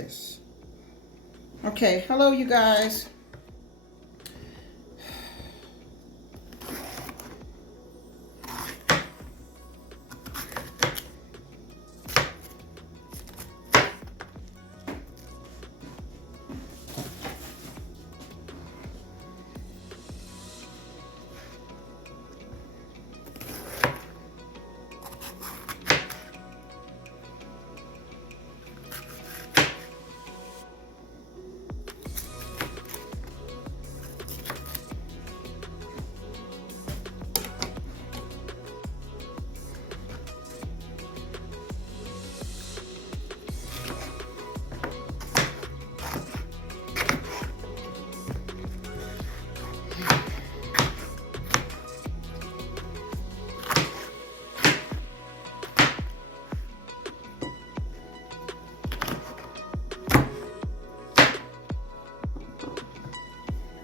Yes. Okay, hello you guys.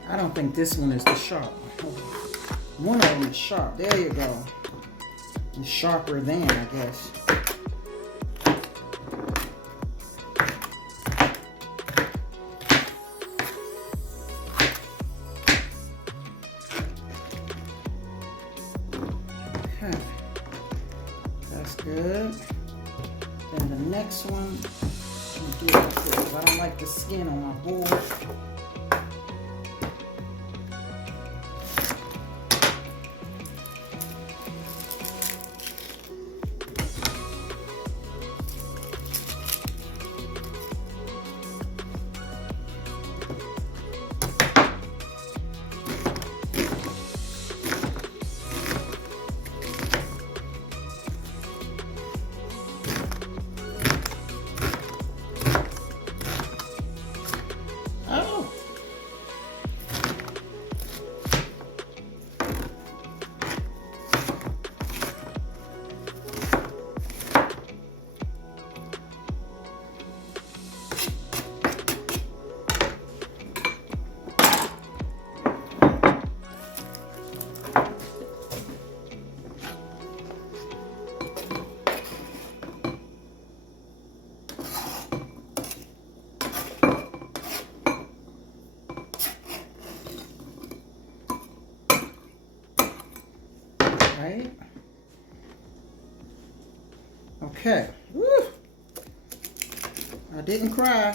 I don't think this one is the sharp one. One of them is sharp. There you go. It's sharper than, I guess. Okay. That's good. Then the next one, I'm gonna do it like this because I don't like the skin on my board. Right? Okay. Woo. I didn't cry.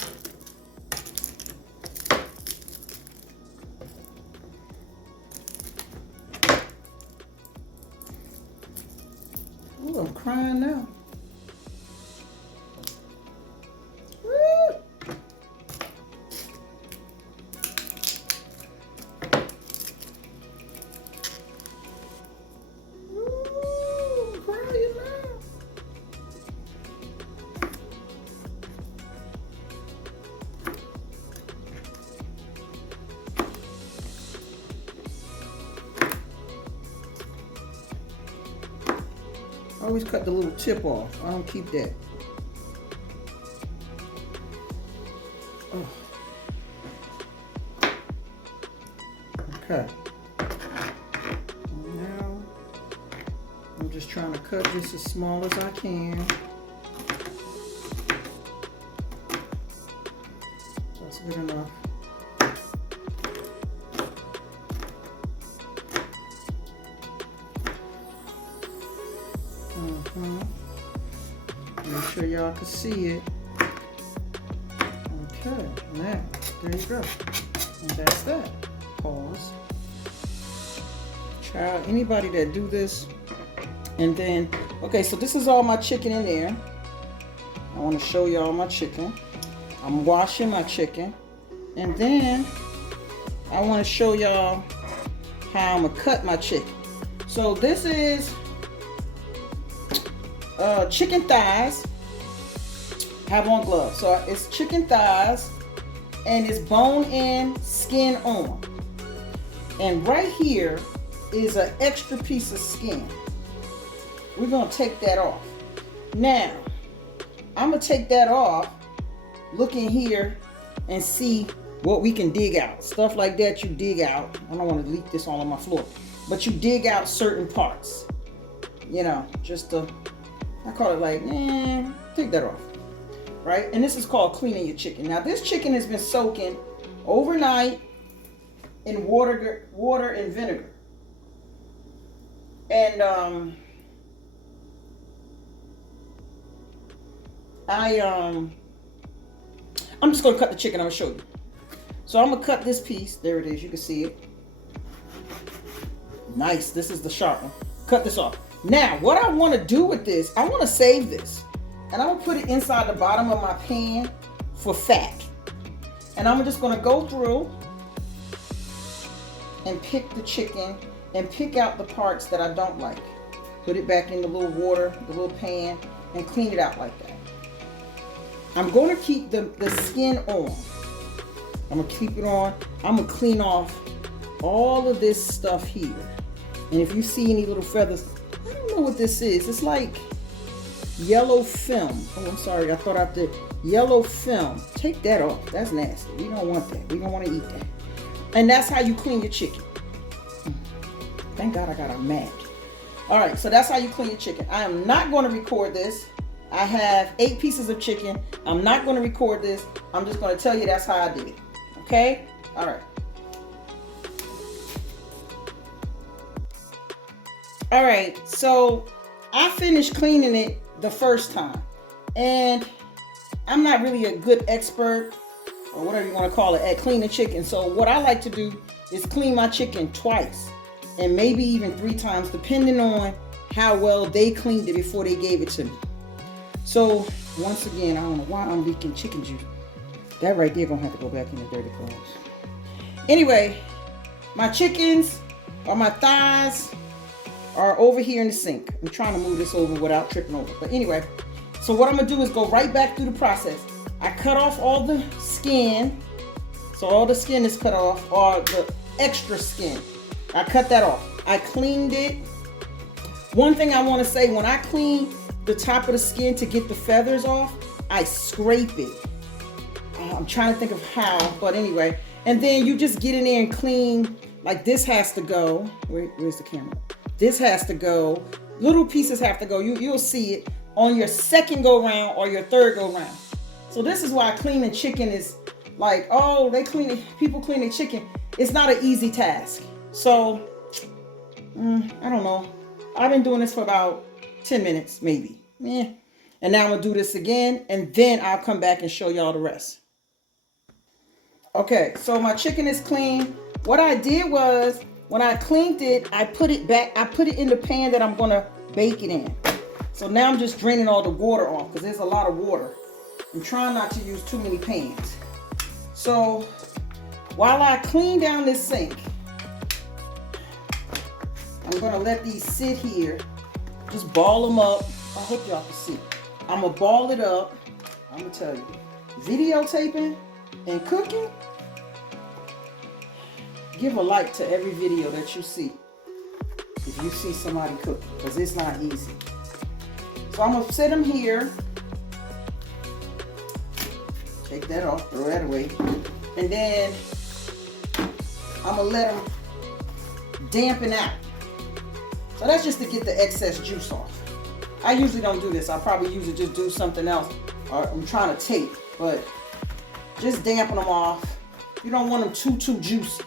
Ooh, I'm crying now. Woo. I always cut the little tip off. I don't keep that. Oh. Okay. Now, I'm just trying to cut this as small as I can. That's good enough. Make sure y'all can see it. Okay, now, there you go. And that's that. Pause. Child, anybody that do this, and then, okay, so this is all my chicken in there. I want to show y'all my chicken. I'm washing my chicken. And then, I want to show y'all how I'm going to cut my chicken. So this is chicken thighs. I have on gloves. So it's chicken thighs and it's bone in, skin on. And right here is an extra piece of skin. We're going to take that off. Now, I'm going to take that off, look in here and see what we can dig out. Stuff like that you dig out. I don't want to leak this all on my floor. But you dig out certain parts. You know, just to, I call it like, take that off. right? And this is called cleaning your chicken. Now this chicken has been soaking overnight in water and vinegar. And I'm just gonna cut the chicken. I'm gonna show you. So I'm gonna cut this piece. There it is. You can see it. Nice. This is the sharp one. Cut this off. Now, what I want to do with this, I want to save this, and I'm gonna put it inside the bottom of my pan for fat. And I'm just gonna go through and pick the chicken and pick out the parts that I don't like. Put it back in the little water, the little pan, and clean it out like that. I'm going to keep the skin on. I'm going to keep it on. I'm going to clean off all of this stuff here. And if you see any little feathers, I don't know what this is. It's like yellow film. Oh, I'm sorry. I thought I did yellow film. Take that off. That's nasty. We don't want that. We don't want to eat that. And that's how you clean your chicken. Thank God I got a mat. All right, so that's how you clean your chicken. I am not going to record this. I have 8 pieces of chicken. I'm not going to record this. I'm just going to tell you that's how I did it. Okay? All right. All right, so I finished cleaning it the first time. And I'm not really a good expert, or whatever you want to call it, at cleaning chicken. So what I like to do is clean my chicken twice, and maybe even 3 times, depending on how well they cleaned it before they gave it to me. So once again, I don't know why I'm leaking chicken juice. That right there gonna have to go back in the dirty clothes. Anyway, my chickens or my thighs are over here in the sink. I'm trying to move this over without tripping over. But anyway, so what I'm gonna do is go right back through the process. I cut off all the skin. So all the skin is cut off, or the extra skin. I cut that off. I cleaned it. One thing I want to say, when I clean the top of the skin to get the feathers off, I scrape it. I'm trying to think of how, but anyway. And then you just get in there and clean. Like this has to go. Where's the camera? This has to go. Little pieces have to go. You'll see it on your second go round or your third go round. So this is why cleaning chicken is like, oh, people cleaning chicken. It's not an easy task. So, I don't know. I've been doing this for about 10 minutes, maybe. And now I'm going to do this again, and then I'll come back and show y'all the rest. Okay, so my chicken is clean. What I did was, when I cleaned it, I put it back. I put it in the pan that I'm going to bake it in. So now I'm just draining all the water off, because there's a lot of water. I'm trying not to use too many pans. So while I clean down this sink, I'm going to let these sit here. Just ball them up. I hope y'all can see. I'm going to ball it up. I'm going to tell you. Videotaping and cooking. Give a like to every video that you see. If you see somebody cooking. Because it's not easy. So I'm going to set them here. Take that off. Throw that away. And then I'm going to let them dampen out. So that's just to get the excess juice off. I usually don't do this. I probably usually just do something else. Or I'm trying to tape, but just dampen them off. You don't want them too juicy.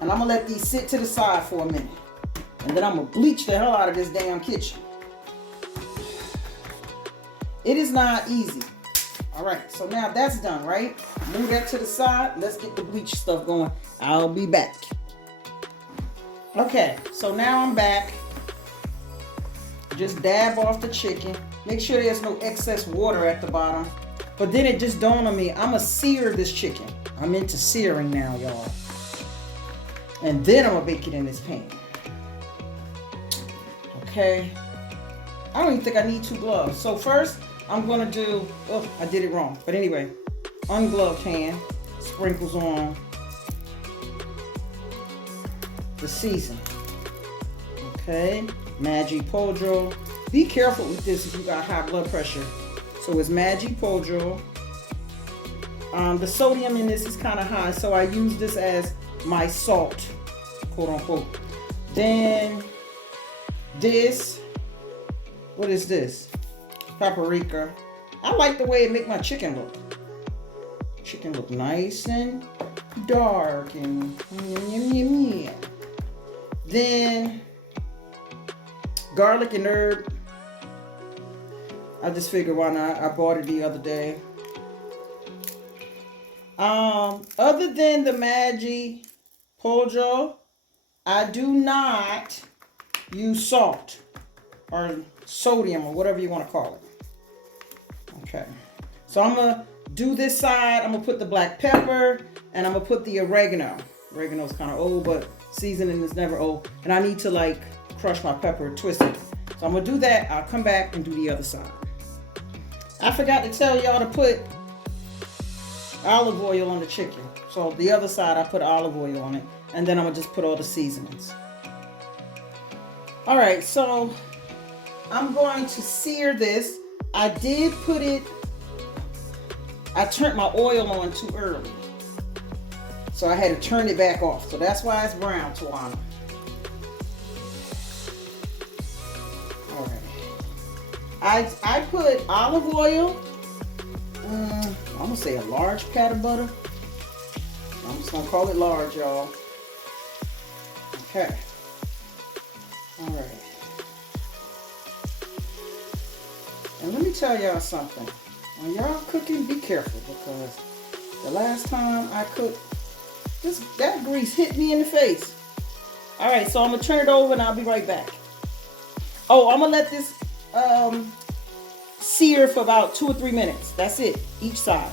And I'm gonna let these sit to the side for a minute. And then I'm gonna bleach the hell out of this damn kitchen. It is not easy. All right, so now that's done, right? Move that to the side. Let's get the bleach stuff going. I'll be back. Okay, so now I'm back. Just dab off the chicken. Make sure there's no excess water at the bottom. But then it just dawned on me, I'm gonna sear this chicken. I'm into searing now, y'all. And then I'm gonna bake it in this pan. Okay. I don't even think I need 2 gloves. So first, I'm gonna do, oh, I did it wrong. But anyway, ungloved hand, sprinkles on the season. Okay, Maggi Pollo. Be careful with this if you got high blood pressure. So it's Maggi Pollo. The sodium in this is kind of high, so I use this as my salt, quote unquote. Then this, what is this? Paprika. I like the way it make my chicken look. Chicken look nice and dark and yum, yum, yum. Then garlic and herb. I just figured why not. I bought it the other day. Other than the Maggi Pollo, I do not use salt or sodium or whatever you want to call it. Okay, so I'm gonna do this side. I'm gonna put the black pepper and I'm gonna put the oregano. Oregano's kind of old, but seasoning is never old. And I need to like crush my pepper and twist it. So I'm gonna do that. I'll come back and do the other side. I forgot to tell y'all to put olive oil on the chicken. So the other side I put olive oil on it, and then I'm gonna just put all the seasonings. All right, so I'm going to sear this. I did put it, I turned my oil on too early. So I had to turn it back off. So that's why it's brown, Tawana. All right. I put olive oil, I'm gonna say a large pat of butter. I'm just gonna call it large, y'all. Okay. All right. And let me tell y'all something. When y'all cooking, be careful, because the last time I cooked, that grease hit me in the face. All right, so I'm gonna turn it over and I'll be right back. Oh, I'm gonna let this sear for about 2 or 3 minutes. That's it, each side.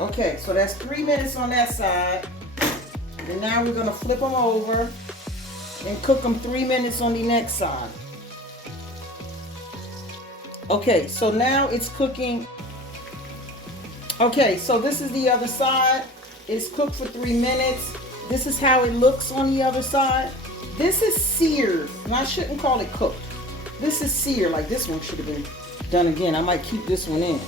Okay, so that's 3 minutes on that side. And now we're gonna flip them over and cook them 3 minutes on the next side. Okay, so now it's cooking. Okay, so this is the other side. It's cooked for 3 minutes. This is how it looks on the other side. This is seared, and I shouldn't call it cooked. This is seared, like this one should have been done again. I might keep this one in.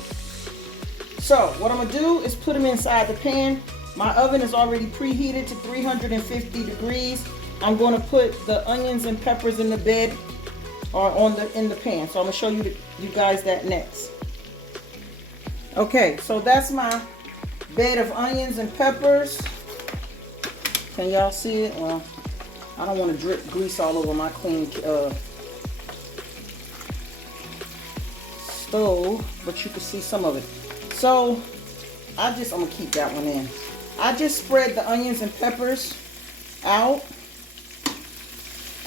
So what I'm gonna do is put them inside the pan. My oven is already preheated to 350 degrees. I'm gonna put the onions and peppers in the bed or in the pan. So I'm gonna show you guys that next. Okay, so that's my bed of onions and peppers. Can y'all see it? Well, I don't want to drip grease all over my clean stove, but you can see some of it. So I'm gonna keep that one in. I just spread the onions and peppers out.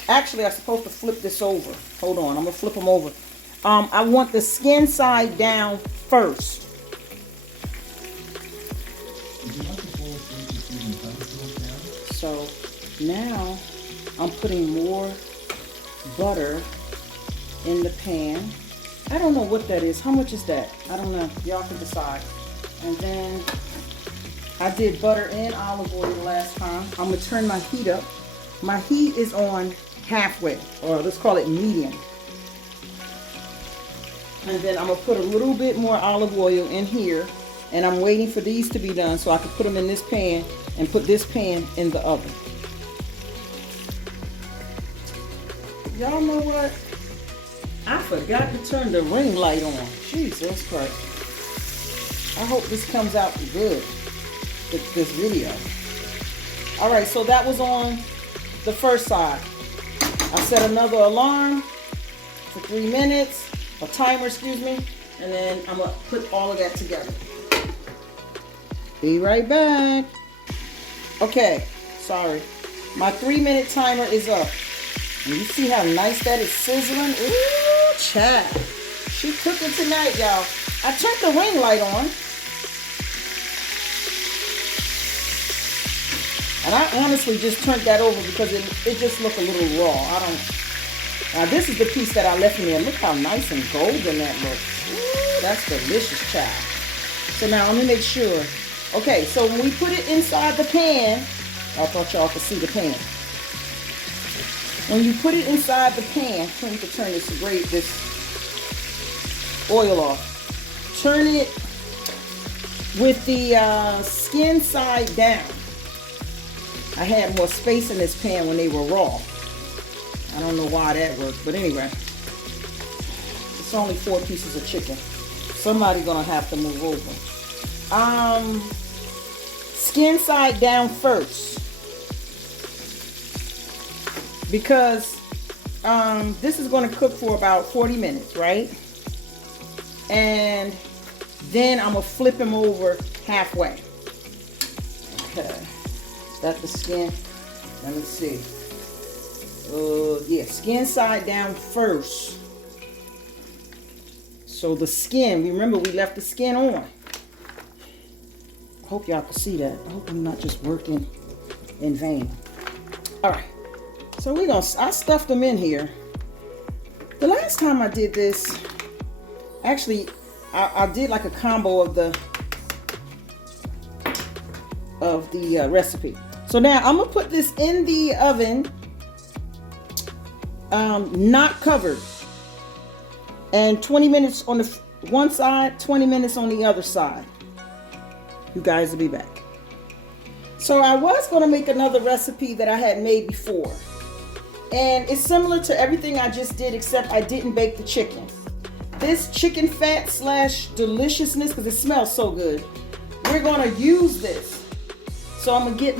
Actually, I'm supposed to flip this over. Hold on, I'm gonna flip them over. I want the skin side down first. So now I'm putting more butter in the pan. I don't know what that is. How much is that? I don't know. Y'all can decide. And then I did butter and olive oil last time. I'm gonna turn my heat up. My heat is on halfway, or let's call it medium. And then I'm gonna put a little bit more olive oil in here, and I'm waiting for these to be done so I can put them in this pan and put this pan in the oven. Y'all know what? I forgot to turn the ring light on. Jesus Christ. I hope this comes out good, this video. All right, so that was on the first side. I set another alarm for 3 minutes, a timer, excuse me, and then I'm gonna put all of that together. Be right back. Okay, sorry. My 3-minute timer is up. And you see how nice that is sizzling? Ooh, child. She cooking tonight, y'all. I turned the ring light on. And I honestly just turned that over because it just looked a little raw. Now this is the piece that I left in there. Look how nice and golden that looks. Ooh, that's delicious, child. So now let me make sure. Okay, so when we put it inside the pan, I thought y'all could see the pan. When you put it inside the pan, you can turn this oil off. Turn it with the skin side down. I had more space in this pan when they were raw. I don't know why that worked, but anyway. only 4 pieces of chicken. Somebody's gonna have to move over. Skin side down first, because this is going to cook for about 40 minutes, right? And then I'm gonna flip him over halfway. Okay, is that the skin? Let me see. Yeah, skin side down first. So the skin, remember we left the skin on. I hope y'all can see that. I hope I'm not just working in vain. All right, so I stuffed them in here. The last time I did this, actually, I did like a combo of the recipe. So now I'm gonna put this in the oven, not covered, and 20 minutes on the one side, 20 minutes on the other side. You guys will be back. So I was going to make another recipe that I had made before, and it's similar to everything I just did, except I didn't bake the chicken. This chicken fat / deliciousness, because it smells so good, we're going to use this. So I'm going to get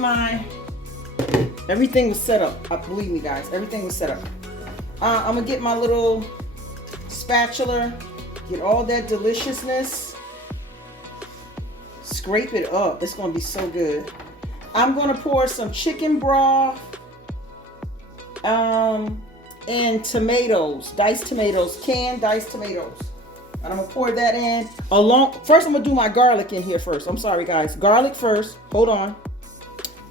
everything was set up. Believe me guys, everything was set up. I'm going to get my little spatula, get all that deliciousness, scrape it up. It's going to be so good. I'm going to pour some chicken broth and tomatoes, diced tomatoes, canned diced tomatoes. And I'm going to pour that in. First, I'm going to do my garlic in here first. I'm sorry, guys. Garlic first. Hold on.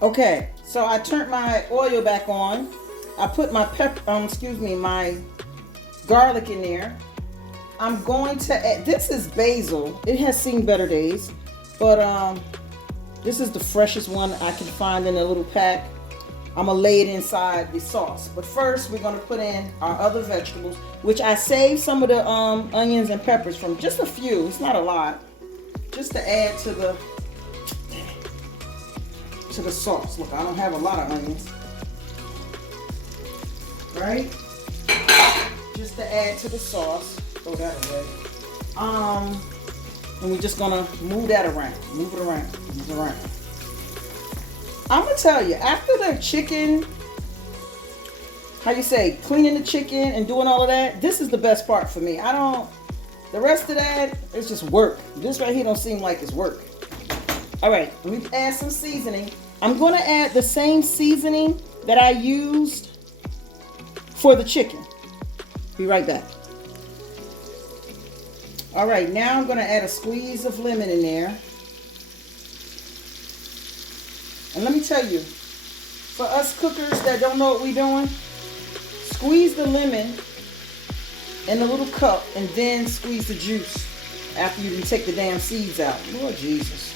Okay, so I turned my oil back on. I put my my garlic in there. I'm going to add, this is basil. It has seen better days, but this is the freshest one I can find in a little pack. I'm gonna lay it inside the sauce. But first, we're gonna put in our other vegetables, which I saved some of the onions and peppers from, just a few. It's not a lot, just to add to the sauce. Look, I don't have a lot of onions, right? Just to add to the sauce. Throw that away. And we're just gonna move that around. Move it around. Move it around. I'm gonna tell you, after the chicken, cleaning the chicken and doing all of that, this is the best part for me. The rest of that, it's just work. This right here don't seem like it's work. All right, let me add some seasoning. I'm gonna add the same seasoning that I used for the chicken. Be right back. All right, now I'm gonna add a squeeze of lemon in there. And let me tell you, for us cookers that don't know what we're doing, squeeze the lemon in a little cup and then squeeze the juice after you take the damn seeds out. Lord Jesus.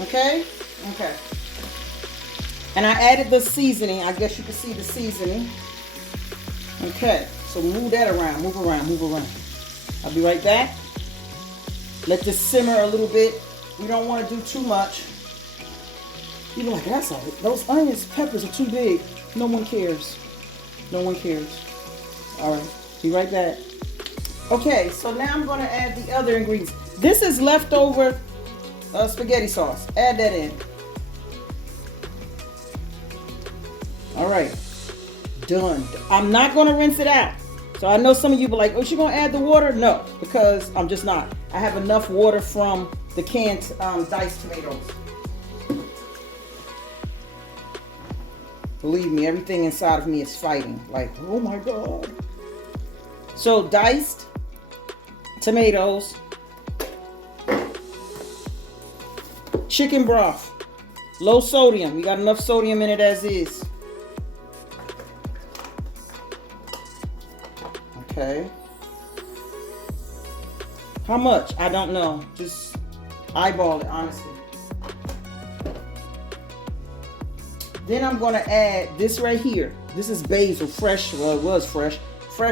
Okay? Okay. And I added the seasoning. I guess you can see the seasoning. Okay, so move that around, move around, move around. I'll be right back. Let this simmer a little bit. We don't want to do too much. People are like, that's all. Those onions, peppers are too big. No one cares. No one cares. All right, be right back. Okay, so now I'm going to add the other ingredients. This is leftover spaghetti sauce. Add that in. All right, done. I'm not going to rinse it out. So I know some of you be like, oh, she going to add the water? No, because I'm just not. I have enough water from the canned diced tomatoes. Believe me, everything inside of me is fighting. Like, oh my God. So diced tomatoes, chicken broth, low sodium. We got enough sodium in it as is. Okay. How much? I don't know. Just eyeball it, honestly. Then I'm going to add this right here. This is basil, fresh. Well, it was fresh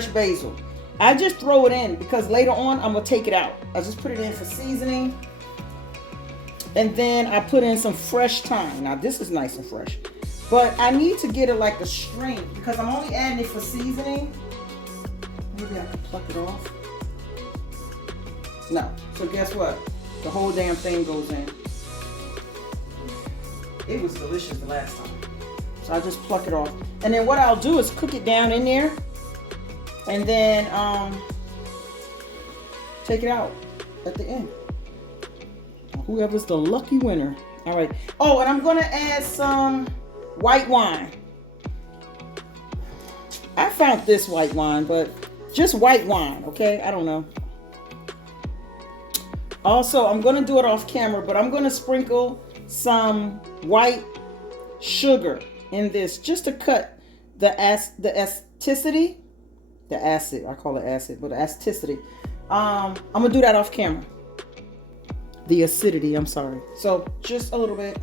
basil. I just throw it in because later on I'm going to take it out. I just put it in for seasoning. And then I put in some fresh thyme. Now this is nice and fresh. But I need to get it like a string because I'm only adding it for seasoning. Maybe I can pluck it off. No. So guess what? The whole damn thing goes in. It was delicious the last time. So I just pluck it off. And then what I'll do is cook it down in there. And then take it out at the end. Whoever's the lucky winner. All right. Oh, and I'm going to add some white wine. I found this white wine, but just white wine, okay? I don't know. Also, I'm going to do it off camera, but I'm going to sprinkle some white sugar in this just to cut the acidity. The acid, I call it acid, but the acidity. I'm going to do that off camera. The acidity, I'm sorry. So just a little bit.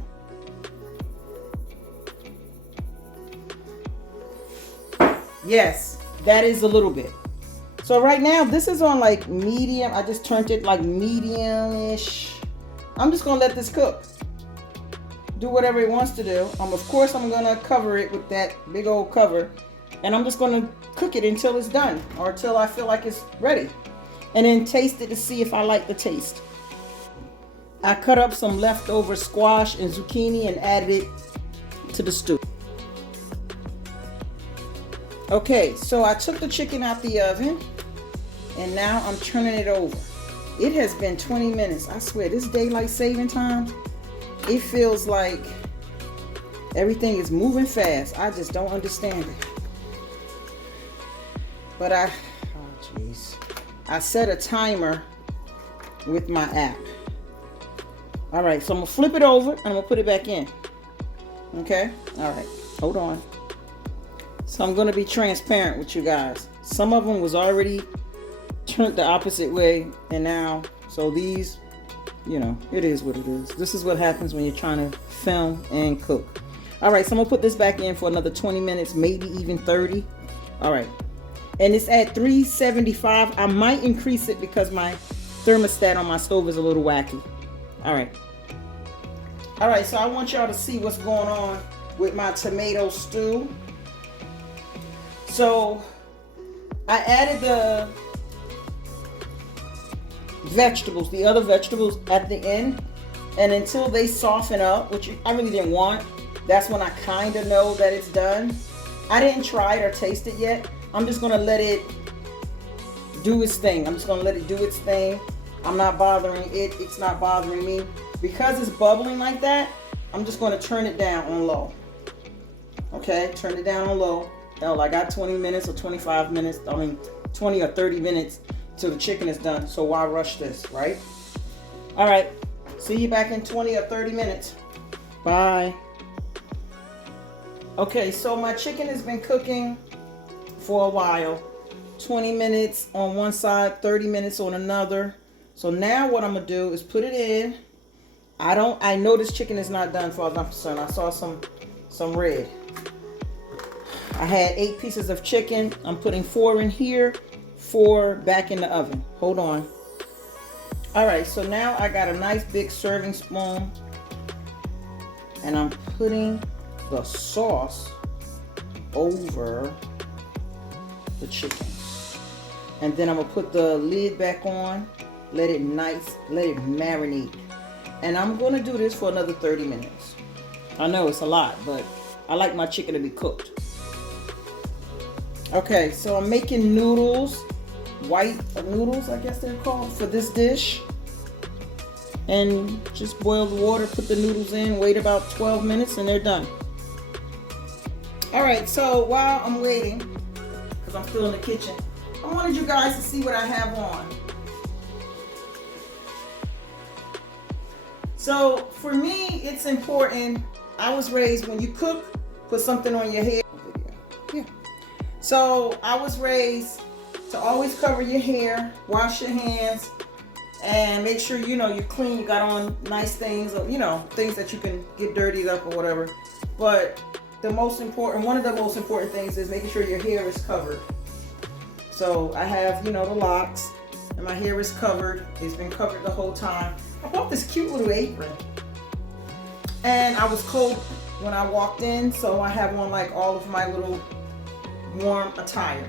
Yes, that is a little bit. So right now, this is on like medium. I just turned it like medium-ish. I'm just gonna let this cook. Do whatever it wants to do. Of course, I'm gonna cover it with that big old cover. And I'm just gonna cook it until it's done or until I feel like it's ready. And then taste it to see if I like the taste. I cut up some leftover squash and zucchini and added it to the stew. Okay, so I took the chicken out the oven and now I'm turning it over. It has been 20 minutes. I swear, this daylight saving time, it feels like everything is moving fast. I just don't understand it. But I set a timer with my app. All right, so I'm gonna flip it over and I'm gonna put it back in. Okay, all right, hold on. So I'm gonna be transparent with you guys. Some of them was already turned the opposite way, and now, so these, you know, it is what it is. This is what happens when you're trying to film and cook. All right, so I'm gonna put this back in for another 20 minutes, maybe even 30. All right, and it's at 375. I might increase it because my thermostat on my stove is a little wacky. All right, so I want y'all to see what's going on with my tomato stew. So I added the vegetables, the other vegetables at the end, and until they soften up, which I really didn't want, that's when I kind of know that it's done. I didn't try it or taste it yet. I'm just gonna let it do its thing. I'm just gonna let it do its thing. I'm not bothering it, it's not bothering me. Because it's bubbling like that, I'm just gonna turn it down on low. Okay, turn it down on low. Hell, I got 20 minutes or 25 minutes, 20 or 30 minutes till the chicken is done. So why rush this, right? All right, see you back in 20 or 30 minutes. Bye. Okay, so my chicken has been cooking for a while. 20 minutes on one side, 30 minutes on another. So now what I'm gonna do is put it in. I know this chicken is not done, as far as I'm concerned. I saw some red. I had 8 pieces of chicken. I'm putting 4 in here, 4 back in the oven. Hold on. All right, so now I got a nice big serving spoon, and I'm putting the sauce over the chicken. And then I'm gonna put the lid back on, let it marinate. And I'm gonna do this for another 30 minutes. I know it's a lot, but I like my chicken to be cooked. Okay, so I'm making noodles, white noodles, I guess they're called, for this dish. And just boil the water, put the noodles in, wait about 12 minutes, and they're done. All right, so while I'm waiting, because I'm still in the kitchen, I wanted you guys to see what I have on. So for me, it's important. I was raised, when you cook, put something on your head. Yeah. So I was raised to always cover your hair, wash your hands, and make sure, you know, you're clean. You got on nice things, you know, things that you can get dirtied up or whatever. But one of the most important things is making sure your hair is covered. So I have, you know, the locks, and my hair is covered. It's been covered the whole time. I bought this cute little apron, and I was cold when I walked in, so I have on like all of my little warm attire.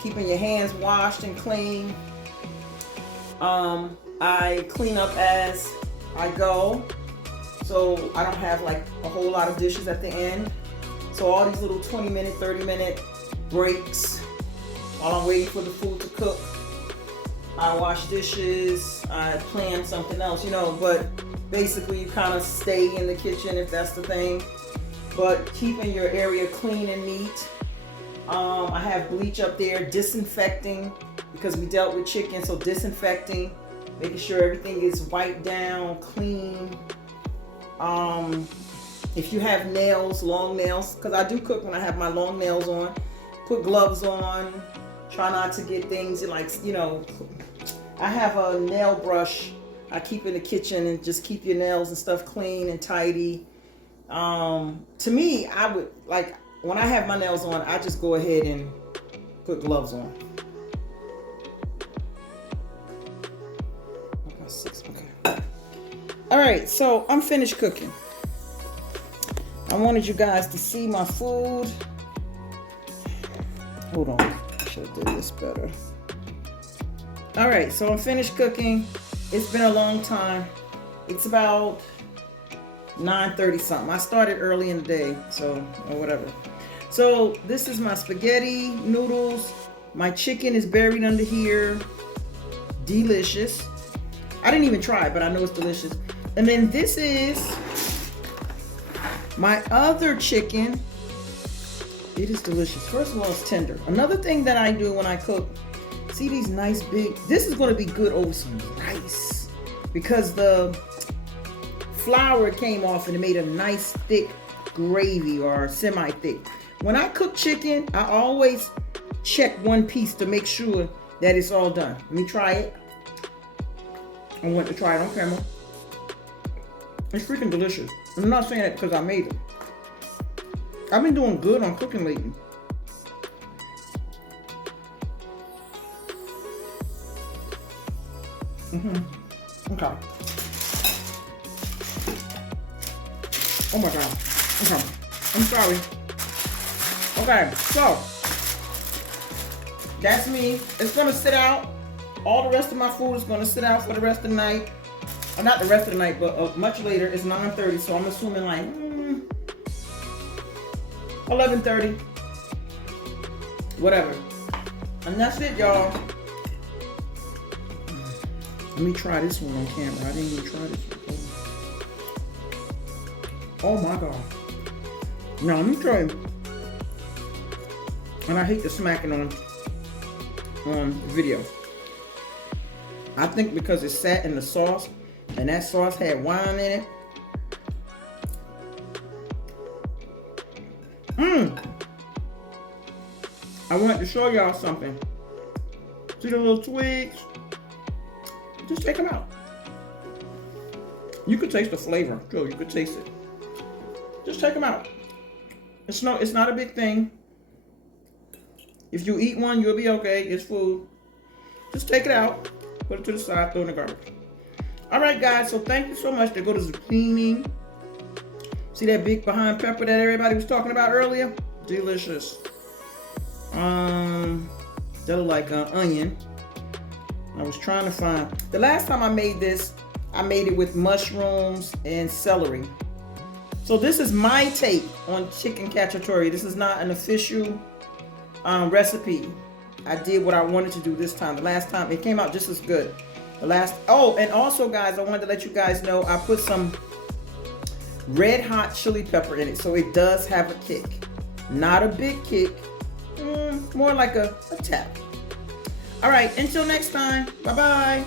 Keeping your hands washed and clean. I clean up as I go, so I don't have like a whole lot of dishes at the end. So all these little 20-minute, 30-minute breaks while I'm waiting for the food to cook, I wash dishes, I plan something else, you know, but basically you kind of stay in the kitchen if that's the thing, but keeping your area clean and neat. I have bleach up there, disinfecting, because we dealt with chicken, so disinfecting, making sure everything is wiped down, clean. If you have nails, long nails, because I do cook when I have my long nails on, put gloves on, try not to get things like, you know, I have a nail brush I keep in the kitchen, and just keep your nails and stuff clean and tidy. To me, I would like, when I have my nails on, I just go ahead and put gloves on. Okay. All right, so I'm finished cooking. I wanted you guys to see my food. Hold on, I should have did this better. All right, so I'm finished cooking. It's been a long time. It's about 9:30 something. I started early in the day, so or whatever. So this is my spaghetti noodles. My chicken is buried under here. Delicious. I didn't even try it, but I know it's delicious. And then this is my other chicken. It is delicious. First of all, it's tender. Another thing that I do when I cook, see these nice big, this is going to be good over some rice, because the flour came off and it made a nice thick gravy, or semi-thick. When I cook chicken, I always check one piece to make sure that it's all done. Let me try it. I want to try it on camera. It's freaking delicious. I'm not saying that because I made it. I've been doing good on cooking lately. Okay. Oh my God. Okay. I'm sorry. Okay, so that's me. It's gonna sit out. All the rest of my food is gonna sit out for the rest of the night. Not the rest of the night, but much later. It's 9:30, so I'm assuming like 11:30, whatever. And that's it, y'all. Let me try this one on camera. I didn't even try this one. Oh my God. Now let me try it. And I hate to smack it on video. I think because it sat in the sauce, and that sauce had wine in it. I wanted to show y'all something. See the little twigs? Just take them out. You could taste the flavor. Sure, you could taste it. Just take them out. It's not a big thing. If you eat one, you'll be okay. It's food. Just take it out. Put it to the side. Throw it in the garbage. All right, guys. So thank you so much. There go the zucchini. See that big behind pepper that everybody was talking about earlier? Delicious. That look like an onion. I was trying to find. The last time I made this, I made it with mushrooms and celery. So this is my take on chicken cacciatore. This is not an official recipe. I did what I wanted to do this time. The last time it came out just as good. Oh, and also guys, I wanted to let you guys know I put some red hot chili pepper in it, so it does have a kick. Not a big kick, more like a tap. All right, until next time, bye-bye.